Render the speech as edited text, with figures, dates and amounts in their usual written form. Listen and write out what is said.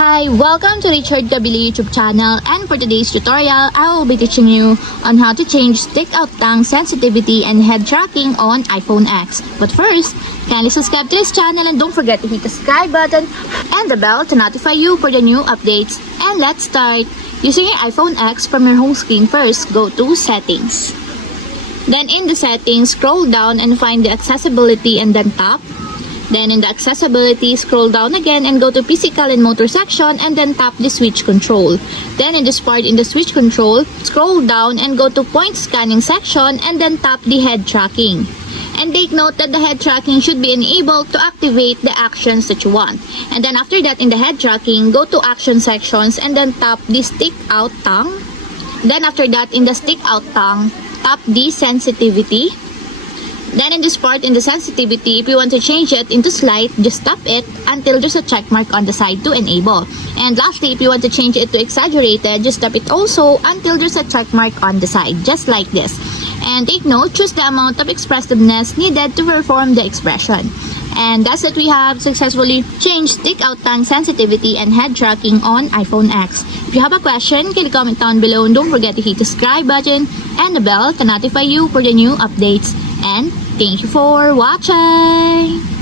Hi, welcome to Richard Gabili YouTube channel, and for today's tutorial, I will be teaching you on how to change stick out tongue sensitivity and head tracking on iPhone X. But first, kindly subscribe to this channel and don't forget to hit the subscribe button and the bell to notify you for the new updates. And let's start. Using your iPhone X, from your home screen first, go to Settings. Then in the settings, scroll down and find the accessibility and then tap. Then in the accessibility, scroll down again and go to physical and motor section and then tap the switch control. Then in this part in the switch control, scroll down and go to point scanning section and then tap the head tracking. And take note that the head tracking should be enabled to activate the actions that you want. And then after that, in the head tracking, go to action sections and then tap the stick out tongue. Then after that, in the stick out tongue, tap the sensitivity. Then in this part, in the sensitivity, if you want to change it into slight, just tap it until there's a check mark on the side to enable. And lastly, if you want to change it to exaggerated, just tap it also until there's a check mark on the side, just like this. And take note, choose the amount of expressiveness needed to perform the expression. And that's it, we have successfully changed stick out tongue sensitivity and head tracking on iPhone X. If you have a question, can you comment down below and don't forget to hit the subscribe button and the bell to notify you for the new updates. And thank you for watching!